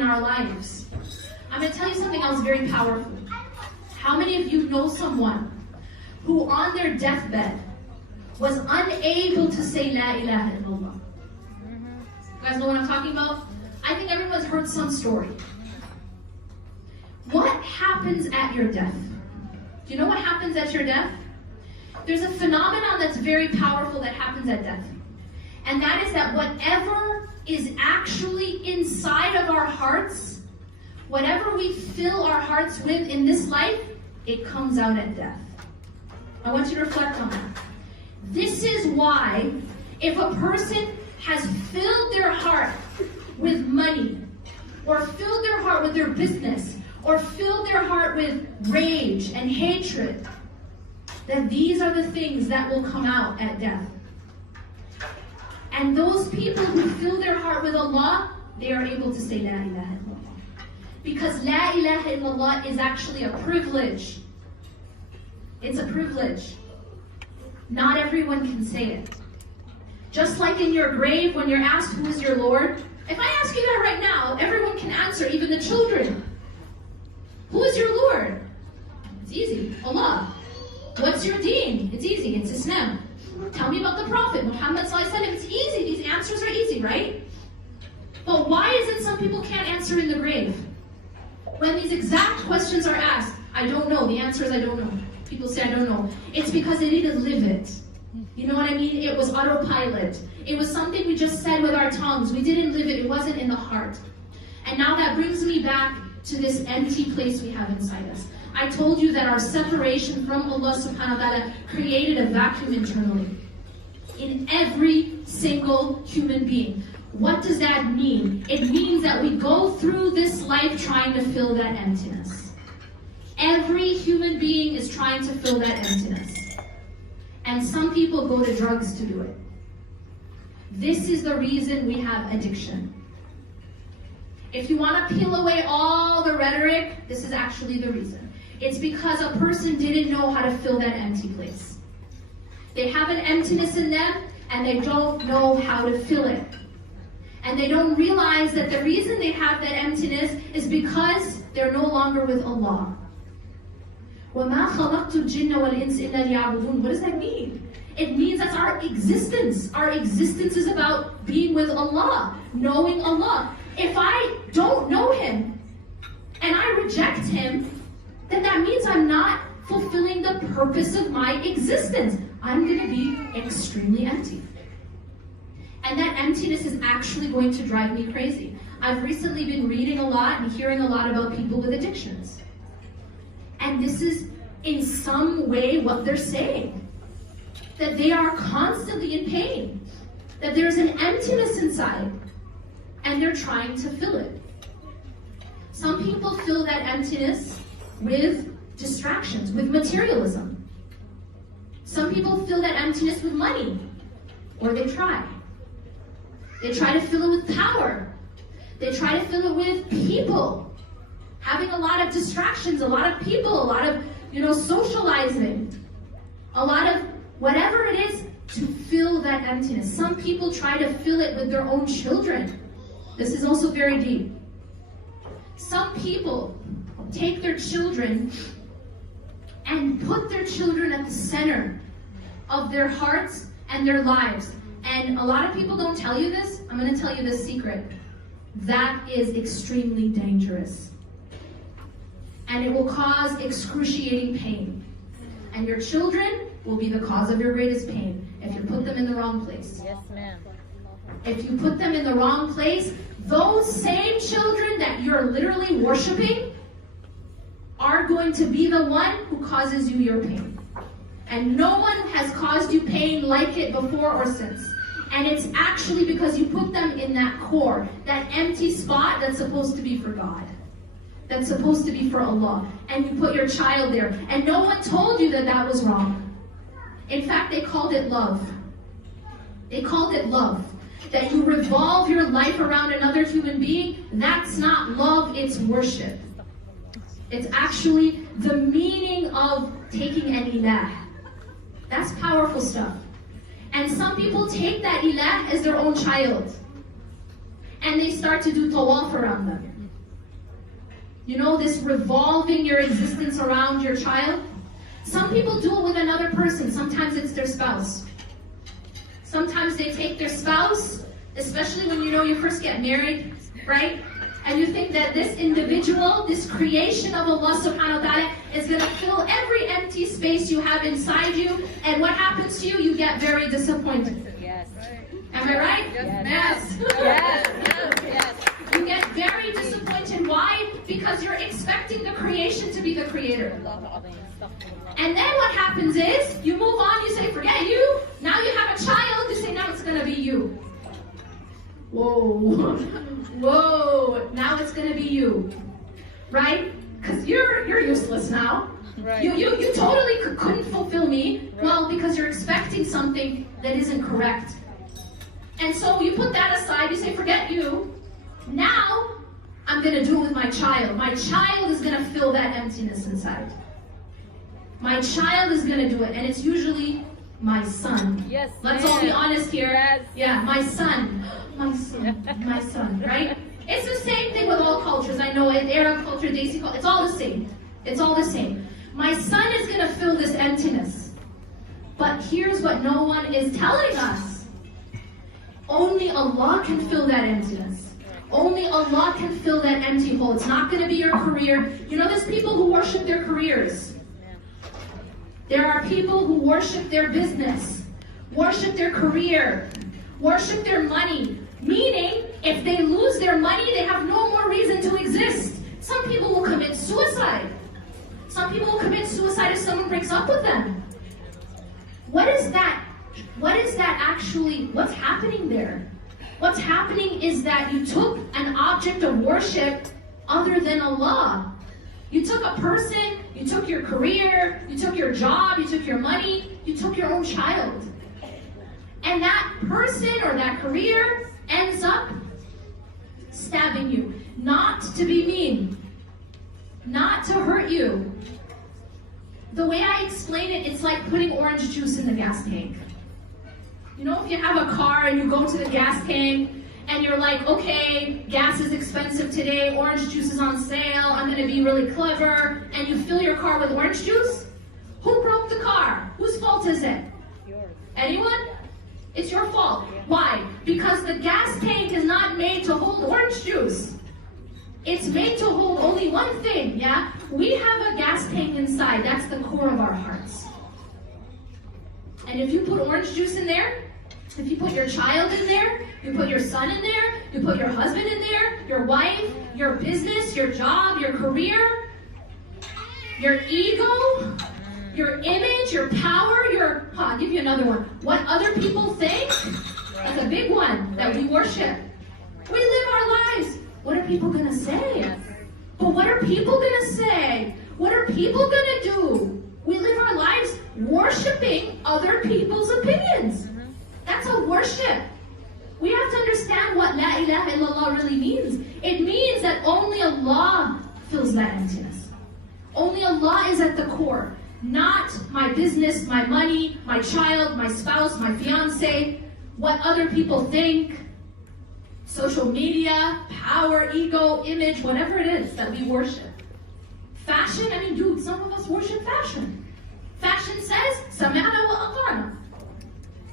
in our lives. I'm going to tell you something else very powerful. How many of you know someone who on their deathbed was unable to say La ilaha illallah? You guys know what I'm talking about? I think everyone's heard some story. What happens at your death? Do you know what happens at your death? There's a phenomenon that's very powerful that happens at death. And that is that whatever is actually inside of our hearts, whatever we fill our hearts with in this life, it comes out at death. I want you to reflect on that. This is why if a person has filled their heart with money, or filled their heart with their business, or filled their heart with rage and hatred, then these are the things that will come out at death. And those people who fill their heart with Allah, they are able to say La ilaha illallah. Because La ilaha illallah is actually a privilege. It's a privilege. Not everyone can say it. Just like in your grave, when you're asked who is your Lord, if I ask you that right now, everyone can answer, even the children. Who is your Lord? It's easy. Allah. What's your deen? It's easy. It's Islam. Tell me about the Prophet, Muhammad sallallahu alaihi wasallam. It's easy. These answers are easy, right? But why is it some people can't answer in the grave? When these exact questions are asked, I don't know. The answer is I don't know. People say I don't know. It's because they didn't live it. You know what I mean? It was autopilot. It was something we just said with our tongues. We didn't live it. It wasn't in the heart. And now that brings me back to this empty place we have inside us. I told you that our separation from Allah subhanahu wa ta'ala created a vacuum internally in every single human being. What does that mean? It means that we go through this life trying to fill that emptiness. Every human being is trying to fill that emptiness. And some people go to drugs to do it. This is the reason we have addiction. If you want to peel away all the rhetoric, this is actually the reason. It's because a person didn't know how to fill that empty place. They have an emptiness in them, and they don't know how to fill it. And they don't realize that the reason they have that emptiness is because they're no longer with Allah. وَمَا خَلَقْتُ الْجِنَّ وَالْإِنسَ إِلَّا لِيَعْبُدُونَ. What does that mean? It means that's our existence. Our existence is about being with Allah, knowing Allah. If I don't know Him, and I reject Him, then that means I'm not fulfilling the purpose of my existence. I'm going to be extremely empty. And that emptiness is actually going to drive me crazy. I've recently been reading a lot and hearing a lot about people with addictions. And this is in some way what they're saying. That they are constantly in pain. That there's an emptiness inside. And they're trying to fill it. Some people fill that emptiness with distractions, with materialism. Some people fill that emptiness with money, or they try. They try to fill it with power. They try to fill it with people. Having a lot of distractions, a lot of people, a lot of, socializing, a lot of whatever it is to fill that emptiness. Some people try to fill it with their own children. This is also very deep. Some people take their children and put their children at the center of their hearts and their lives. And a lot of people don't tell you this. I'm going to tell you this secret. That is extremely dangerous. And it will cause excruciating pain. And your children will be the cause of your greatest pain if you put them in the wrong place. Yes, ma'am. If you put them in the wrong place, those same children that you're literally worshiping are going to be the one who causes you your pain. And no one has caused you pain like it before or since. And it's actually because you put them in that core, that empty spot that's supposed to be for God. That's supposed to be for Allah. And you put your child there. And no one told you that that was wrong. In fact, they called it love. They called it love. That you revolve your life around another human being, that's not love, it's worship. It's actually the meaning of taking an ilah. That's powerful stuff. And some people take that ilah as their own child. and they start to do tawaf around them. You know, this revolving your existence around your child? Some people do it with another person. Sometimes it's their spouse. Sometimes they take their spouse, especially when you know you first get married, right? And you think that this individual, this creation of Allah subhanahu wa ta'ala is going to fill every empty space you have inside you. And what happens to you? You get very disappointed. Yes. Am I right? Yes. Yes. You get very disappointed. Why? Because you're expecting the creation to be the creator. And then what happens is, you move on, you say, forget you. Now you have a child, you say, now it's going to be you. Whoa. Whoa. Now it's going to be you. Right? Because you're useless now. Right. You totally couldn't fulfill me. Right. Well, because you're expecting something that isn't correct. And so you put that aside, you say, forget you. Now, I'm going to do it with my child. My child is going to fill that emptiness inside. My child is going to do it, and it's usually my son. Yes. Let's all be honest here. Yes. Yeah, my son. My son, right? It's the same thing with all cultures. I know in Arab culture, Desi culture, it's all the same. It's all the same. My son is going to fill this emptiness. But here's what no one is telling us. Only Allah can fill that emptiness. Only Allah can fill that empty hole. It's not going to be your career. You know, there's people who worship their careers. There are people who worship their business, worship their career, worship their money. Meaning, if they lose their money, they have no more reason to exist. Some people will commit suicide. Some people will commit suicide if someone breaks up with them. What is that? What is that actually? What's happening there? What's happening is that you took an object of worship other than Allah. You took a person, you took your career, you took your job, you took your money, you took your own child. And that person or that career ends up stabbing you. Not to be mean, not to hurt you. The way I explain it, it's like putting orange juice in the gas tank. You know, if you have a car and you go to the gas tank and you're like, okay, gas is expensive today, orange juice is on sale, I'm gonna be really clever, and you fill your car with orange juice? Who broke the car? Whose fault is it? Yours. Anyone? It's your fault. Why? Because the gas tank is not made to hold orange juice. It's made to hold only one thing, yeah? We have a gas tank inside. That's the core of our hearts. And if you put orange juice in there, if you put your child in there, you put your son in there, you put your husband in there, your wife, your business, your job, your career, your ego, your image, your power, I'll give you another one. What other people think, that's a big one that we worship. We live our lives. What are people gonna say? But what are people gonna say? What are people gonna do? We live our lives worshiping other people's opinions. That's a worship. We have to understand what La ilaha illallah really means. It means that only Allah fills that emptiness. Only Allah is at the core. Not my business, my money, my child, my spouse, my fiance, what other people think, social media, power, ego, image, whatever it is that we worship. Fashion, I mean, dude, some of us worship fashion. Fashion says, Sami'na wa ata'na.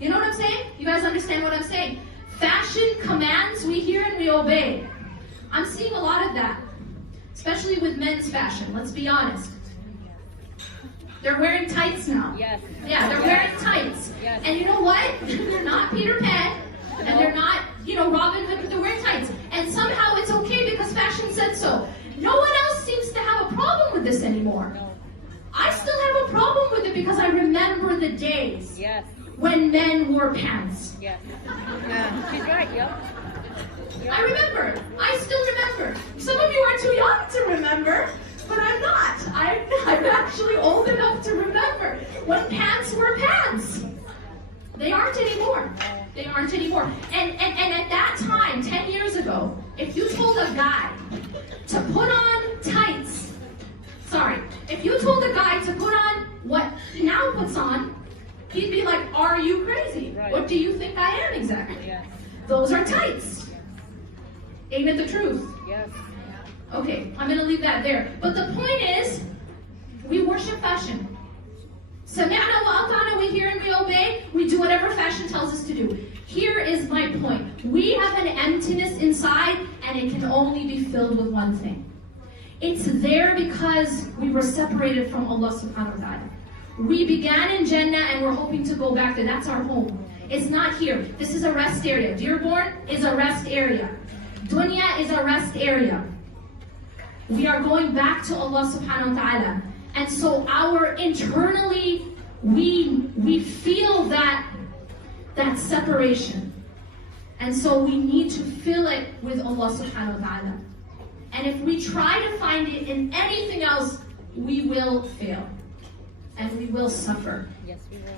You know what I'm saying? You guys understand what I'm saying? Fashion commands, we hear and we obey. I'm seeing a lot of that, especially with men's fashion, let's be honest. They're wearing tights now. Yes. Yeah, they're wearing tights. Yes. And you know what? They're not Peter Pan, and they're not, Robin Hood, but they're wearing tights. And somehow it's okay because fashion said so. No one else seems to have a problem with this anymore. No. I still have a problem with it because I remember the days when men wore pants. Yes. Yeah. She's right, yep. I remember. I still remember. Some of you are too young to remember, but I'm not. I'm actually old enough to remember when pants were pants. They aren't anymore. They aren't anymore. And at that time, 10 years ago, if you told a guy to put on tights, if you told a guy to put on what he now puts on, he'd be like, are you crazy? Right. What do you think I am exactly? Yeah. Those are tights. Ain't it the truth? Yes. Okay, I'm going to leave that there. But the point is, we worship fashion. Sami'na wa ata'na, we hear and we obey. We do whatever fashion tells us to do. Here is my point. We have an emptiness inside, and it can only be filled with one thing. It's there because we were separated from Allah subhanahu wa ta'ala. We began in Jannah and we're hoping to go back there. That's our home. It's not here. This is a rest area. Dearborn is a rest area. Dunya is a rest area. We are going back to Allah subhanahu wa ta'ala. And so internally, we feel that separation. And so we need to fill it with Allah subhanahu wa ta'ala. And if we try to find it in anything else, we will fail. And we will suffer. Yes, we will.